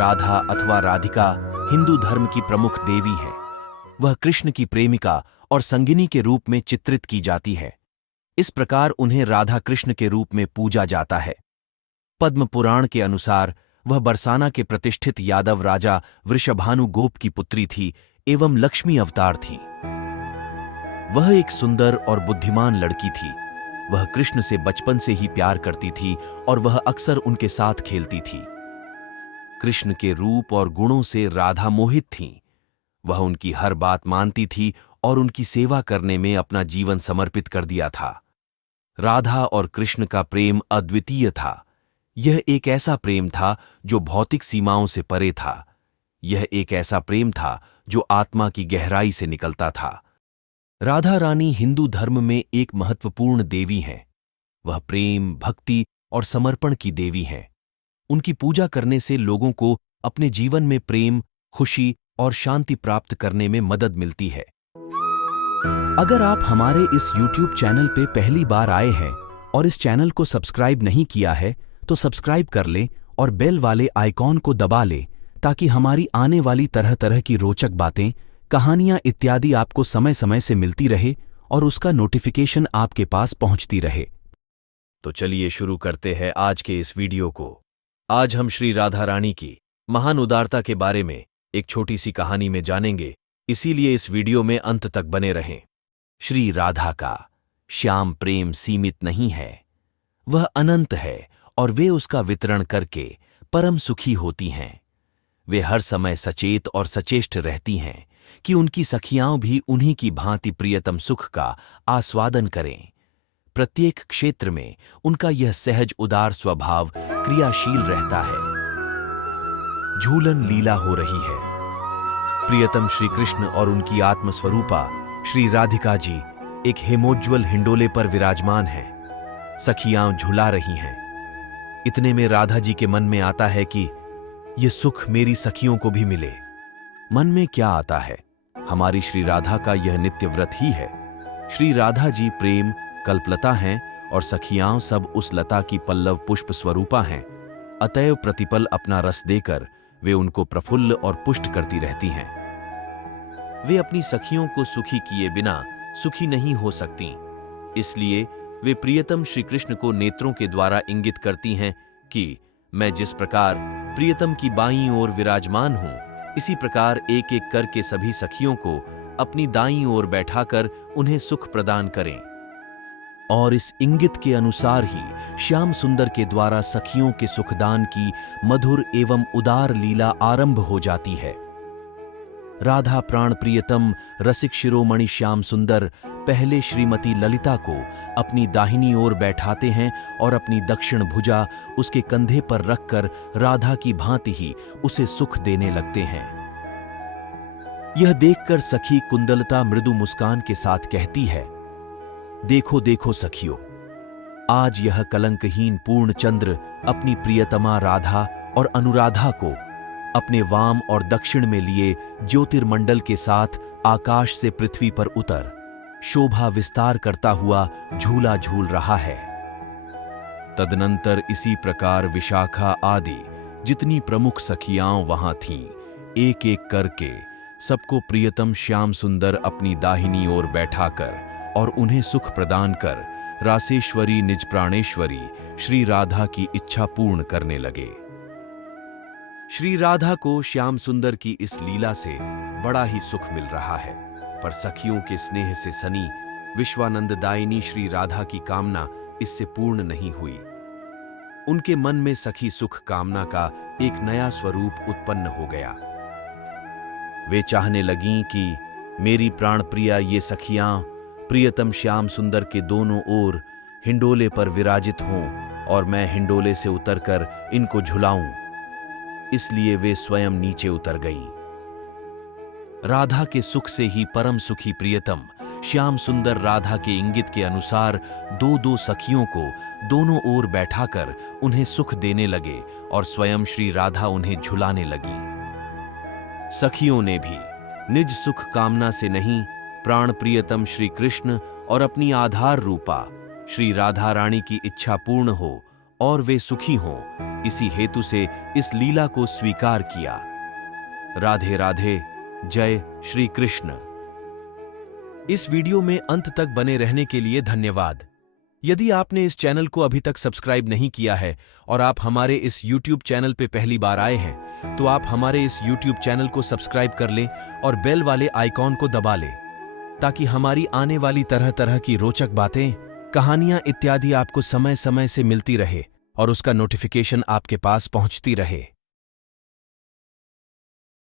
राधा अथवा राधिका हिंदू धर्म की प्रमुख देवी है। वह कृष्ण की प्रेमिका और संगिनी के रूप में चित्रित की जाती है। इस प्रकार उन्हें राधा कृष्ण के रूप में पूजा जाता है। पद्म पुराण के अनुसार वह बरसाना के प्रतिष्ठित यादव राजा वृषभानु गोप की पुत्री थी एवं लक्ष्मी अवतार थी। वह एक सुंदर और बुद्धिमान लड़की थी। वह कृष्ण से बचपन से ही प्यार करती थी और वह अक्सर उनके साथ खेलती थी। कृष्ण के रूप और गुणों से राधा मोहित थीं। वह उनकी हर बात मानती थी और उनकी सेवा करने में अपना जीवन समर्पित कर दिया था। राधा और कृष्ण का प्रेम अद्वितीय था। यह एक ऐसा प्रेम था जो भौतिक सीमाओं से परे था। यह एक ऐसा प्रेम था जो आत्मा की गहराई से निकलता था। राधा रानी हिंदू धर्म में एक महत्वपूर्ण देवी हैं। वह प्रेम, भक्ति और समर्पण की देवी हैं। उनकी पूजा करने से लोगों को अपने जीवन में प्रेम, खुशी और शांति प्राप्त करने में मदद मिलती है। अगर आप हमारे इस YouTube चैनल पे पहली बार आए हैं और इस चैनल को सब्सक्राइब नहीं किया है तो सब्सक्राइब कर लें और बेल वाले आइकॉन को दबा लें ताकि हमारी आने वाली तरह तरह की रोचक बातें, कहानियां इत्यादि आपको समय समय से मिलती रहे और उसका नोटिफिकेशन आपके पास पहुंचती रहे। तो चलिए शुरू करते हैं आज के इस वीडियो को। आज हम श्री राधा रानी की महान उदारता के बारे में एक छोटी सी कहानी में जानेंगे, इसीलिए इस वीडियो में अंत तक बने रहें। श्री राधा का श्याम प्रेम सीमित नहीं है, वह अनंत है और वे उसका वितरण करके परम सुखी होती हैं। वे हर समय सचेत और सचेष्ट रहती हैं कि उनकी सखियां भी उन्हीं की भांति प्रियतम सुख का आस्वादन करें। प्रत्येक क्षेत्र में उनका यह सहज उदार स्वभाव क्रियाशील रहता है। झूलन लीला हो रही है। प्रियतम श्री कृष्ण और उनकी आत्मस्वरूपा श्री राधिका जी एक हेमोज्वल हिंडोले पर विराजमान हैं। सखियां झुला रही हैं। इतने में राधा जी के मन में आता है कि ये सुख मेरी सखियों को भी मिले। मन में क्या आता है? हमारी श्री राधा का यह नित्य व्रत ही है। श्री राधा जी प्रेम कल्पलता हैं और सखियां सब उस लता की पल्लव पुष्प स्वरूपा हैं। अतएव प्रतिपल अपना रस देकर वे उनको प्रफुल्ल और पुष्ट करती रहती हैं। वे अपनी सखियों को सुखी किए बिना सुखी नहीं हो सकती, इसलिए वे प्रियतम श्री कृष्ण को नेत्रों के द्वारा इंगित करती हैं कि मैं जिस प्रकार प्रियतम की बाईं ओर विराजमान हूं, इसी प्रकार एक एक करके सभी सखियों को अपनी दाईं ओर बैठाकर उन्हें सुख प्रदान करें। और इस इंगित के अनुसार ही श्याम सुंदर के द्वारा सखियों के सुखदान की मधुर एवं उदार लीला आरंभ हो जाती है। राधा प्राण प्रियतम रसिक शिरोमणि श्याम सुंदर पहले श्रीमती ललिता को अपनी दाहिनी ओर बैठाते हैं और अपनी दक्षिण भुजा उसके कंधे पर रखकर राधा की भांति ही उसे सुख देने लगते हैं। यह देखकर सखी कुंदलता मृदु मुस्कान के साथ कहती है, देखो देखो सखियों, आज यह कलंकहीन पूर्ण चंद्र अपनी प्रियतमा राधा और अनुराधा को अपने वाम और दक्षिण में लिए ज्योतिर्मंडल के साथ आकाश से पृथ्वी पर उतर शोभा विस्तार करता हुआ झूला झूल रहा है। तदनंतर इसी प्रकार विशाखा आदि जितनी प्रमुख सखियां वहां थीं, एक एक करके सबको प्रियतम श्याम सुंदर अपनी दाहिनी ओर बैठाकर और उन्हें सुख प्रदान कर रासेश्वरी निज प्राणेश्वरी श्री राधा की इच्छा पूर्ण करने लगे। श्री राधा को श्याम सुंदर की इस लीला से बड़ा ही सुख मिल रहा है, पर सखियों के स्नेह से सनी विश्वानंददायिनी श्री राधा की कामना इससे पूर्ण नहीं हुई। उनके मन में सखी सुख कामना का एक नया स्वरूप उत्पन्न हो गया। वे चाहने लगीं कि मेरी प्राण प्रिया ये सखियां प्रियतम श्याम सुंदर के दोनों ओर हिंडोले पर विराजित हों और मैं हिंडोले से उतरकर इनको झुलाऊं। इसलिए वे स्वयं नीचे उतर गईं। राधा के सुख से ही परम सुखी प्रियतम श्याम सुंदर राधा के इंगित के अनुसार दो दो सखियों को दोनों ओर बैठाकर उन्हें सुख देने लगे और स्वयं श्री राधा उन्हें झुलाने लगी। सखियों ने भी निज सुख कामना से नहीं, प्राण प्रियतम श्री कृष्ण और अपनी आधार रूपा श्री राधा रानी की इच्छा पूर्ण हो और वे सुखी हों, इसी हेतु से इस लीला को स्वीकार किया। राधे राधे। जय श्री कृष्ण। इस वीडियो में अंत तक बने रहने के लिए धन्यवाद। यदि आपने इस चैनल को अभी तक सब्सक्राइब नहीं किया है और आप हमारे इस YouTube चैनल पे पहली बार आए हैं, तो आप हमारे इस YouTube चैनल को सब्सक्राइब कर लें और बेल वाले आइकॉन को दबा लें, ताकि हमारी आने वाली तरह तरह की रोचक बातें, कहानियां इत्यादि आपको समय समय से मिलती रहे और उसका नोटिफिकेशन आपके पास पहुंचती रहे।